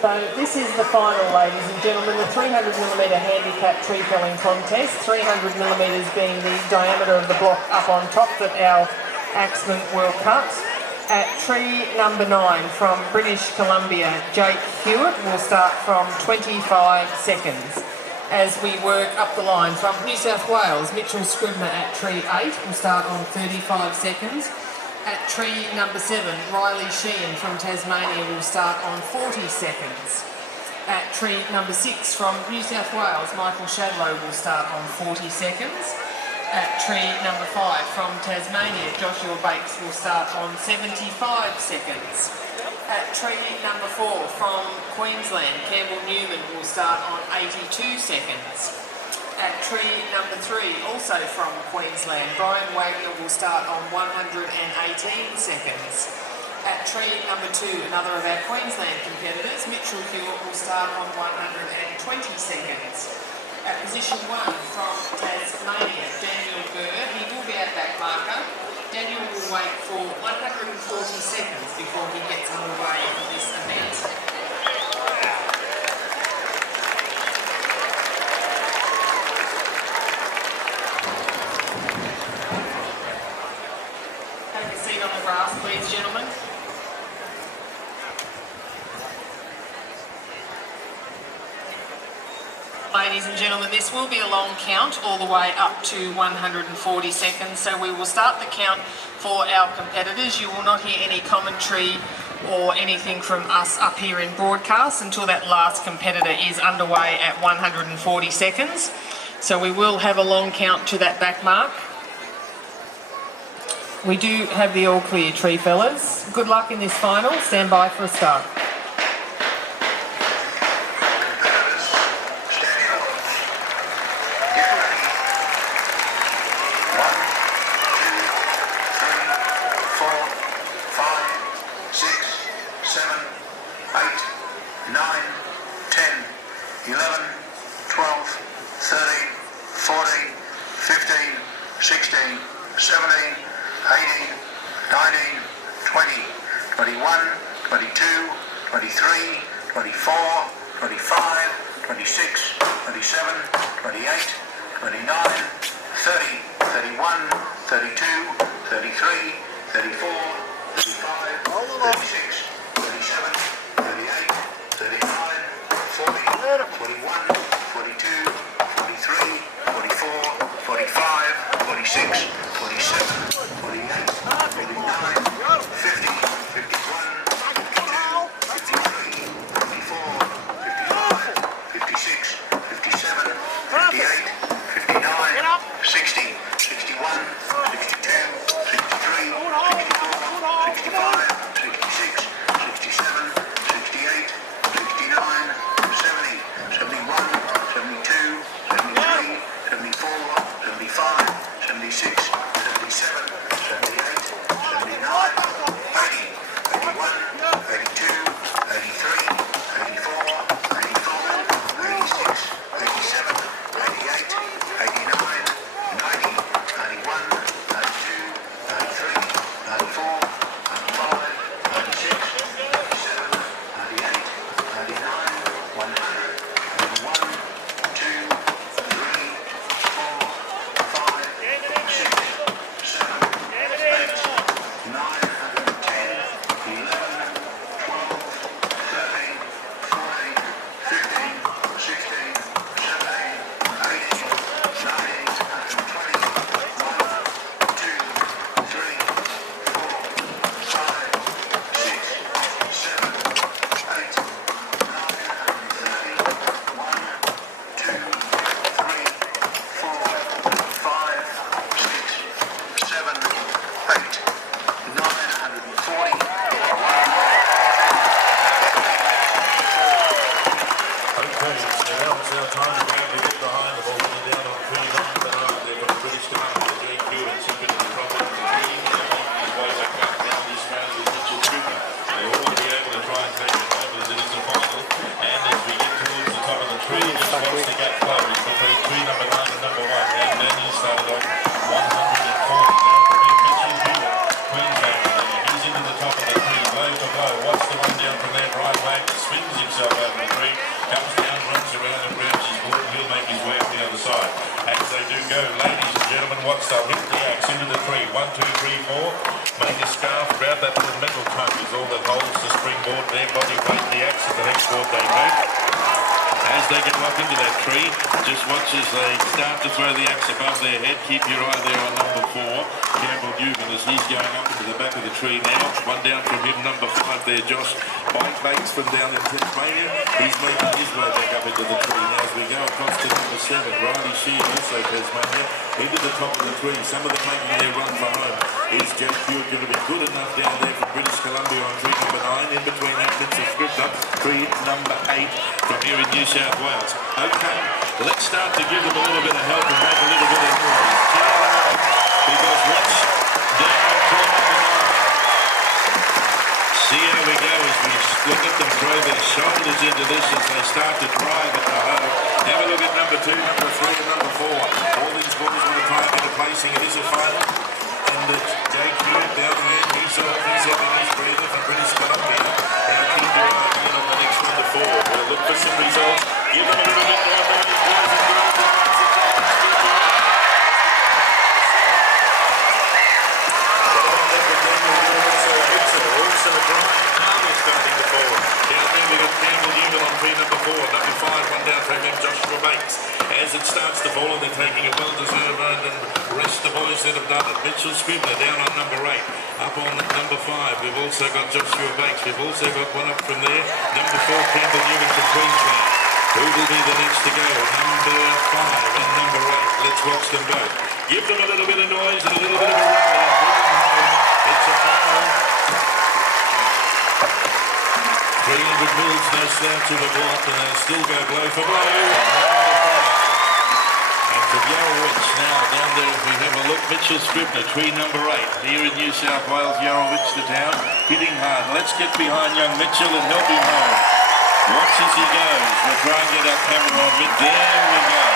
So this is the final, ladies and gentlemen, the 300mm handicap tree felling contest, 300mm being the diameter of the block up on top that our axemen will cut. At tree number 9 from British Columbia, Jake Hewitt will start from 25 seconds. As we work up the line from New South Wales, Mitchell Scribner at tree 8 will start on 35 seconds. At tree number 7, Riley Sheehan from Tasmania will start on 40 seconds. At tree number 6 from New South Wales, Michael Shadlow will start on 40 seconds. At tree number 5 from Tasmania, Joshua Bakes will start on 75 seconds. At tree number 4 from Queensland, Campbell Newman will start on 82 seconds. At tree number 3, also from Queensland, Brian Wagner will start on 118 seconds. At tree number 2, another of our Queensland competitors, Mitchell Hewitt will start on 120 seconds. At position 1 from Tasmania, Daniel Burr, he will be our back marker. Daniel will wait for 140 seconds before he gets underway in this event. Take a seat on the grass, please, gentlemen. Ladies and gentlemen, this will be a long count all the way up to 140 seconds, so we will start the count for our competitors. You will not hear any commentary or anything from us up here in broadcast until that last competitor is underway at 140 seconds. So we will have a long count to that back mark. We do have the all clear, tree fellas. Good luck in this final. Stand by for a start. himself over the tree. Comes down, runs around and grabs his board, and he'll make his way up the other side. As they do go, ladies and gentlemen, watch, they'll hit the axe into the tree. 1, 2, 3, 4. Make a scarf, grab that little metal tongue is all that holds the springboard. Their body weight, the axe at the next board they make. As they get up into that tree, just watch as they start to throw the axe above their head. Keep your eye there on number 4, Campbell Newman, as he's going up into the back of the tree now. One down from him, number 5 there, Josh Bates from down in Tasmania. He's making his way back up into the tree now as we go across to number 7, Riley Sheehan, also Tasmania, into the top of the tree. Some of them making their run for home. Is Jack Hewitt going to be good enough down there for British Columbia on tree number 9? In between that, Mitchell Scripner, tree number 8 from here in New South Wales. Okay, let's start to give them a little bit of help and make a little bit of noise. Because watch down on tree number 9. See how we go as we look at them throw their shoulders into this as they start to drive at the hoe. Have a look at number 2, number 3 and number 4. All these boys want to try and get a placing. It is a final. And Jake Hewitt down the end, he's having his breather from British Columbia. Now keep your eye again on the next one to 4. We'll look for some results. Give them a little bit more notice, boys and girls. Starting to fall. Down there we've got Campbell Newman on tree number 4. Number 5, one down from him, Joshua Bates. As it starts to fall and they're taking a well-deserved run and rest the boys that have done it. Mitchell Scribner down on number 8. Up on number 5 we've also got Joshua Bates. We've also got one up from there. Number 4, Campbell Newman from Queensland. Who will be the next to go? Number 5 and number 8. Let's watch them both. Give them a little bit of noise and a little bit of a rally and bring them home. It's a final. 300 mils, no slouch of a block, and they'll still go blow for blow. And from Yarrowitz now, down there, if we have a look, Mitchell Scribner, tree number 8, here in New South Wales, Yarrowitz the town, hitting hard. Let's get behind young Mitchell and help him home. Watch as he goes. We'll try and get our camera on mid. There we go.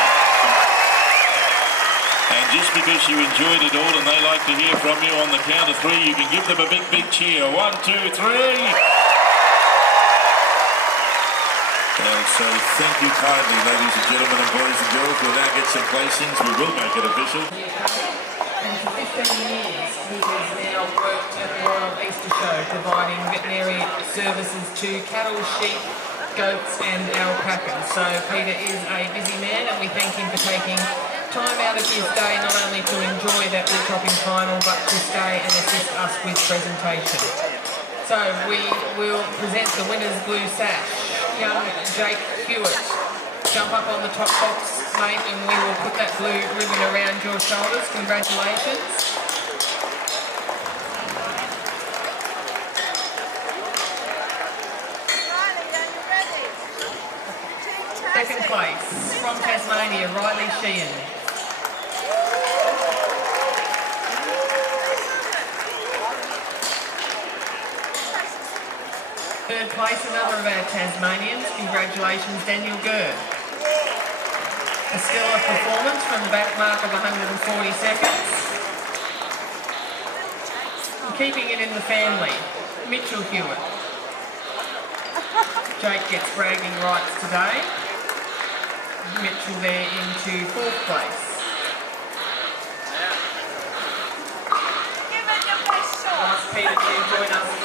And just because you enjoyed it all and they like to hear from you on the count of 3, you can give them a big, big cheer. 1, 2, 3. And so thank you kindly, ladies and gentlemen and boys and girls. We'll now get some placings. We will make it official. And for 15 years, he has now worked at the Royal Easter Show, providing veterinary services to cattle, sheep, goats and alpacas. So Peter is a busy man and we thank him for taking time out of his day not only to enjoy that wood chopping final but to stay and assist us with presentation. So we will present the winner's blue sash. Young Jake Hewitt, jump up on the top box, mate, and we will put that blue ribbon around your shoulders. Congratulations. Second place, from Tasmania, Riley Sheehan. Third place, another of our Tasmanians. Congratulations, Daniel Gurr. A stellar performance from the back mark of 140 seconds. And keeping it in the family, Mitchell Hewitt. Jake gets bragging rights today. Mitchell there into 4th place. Ask Peter to join us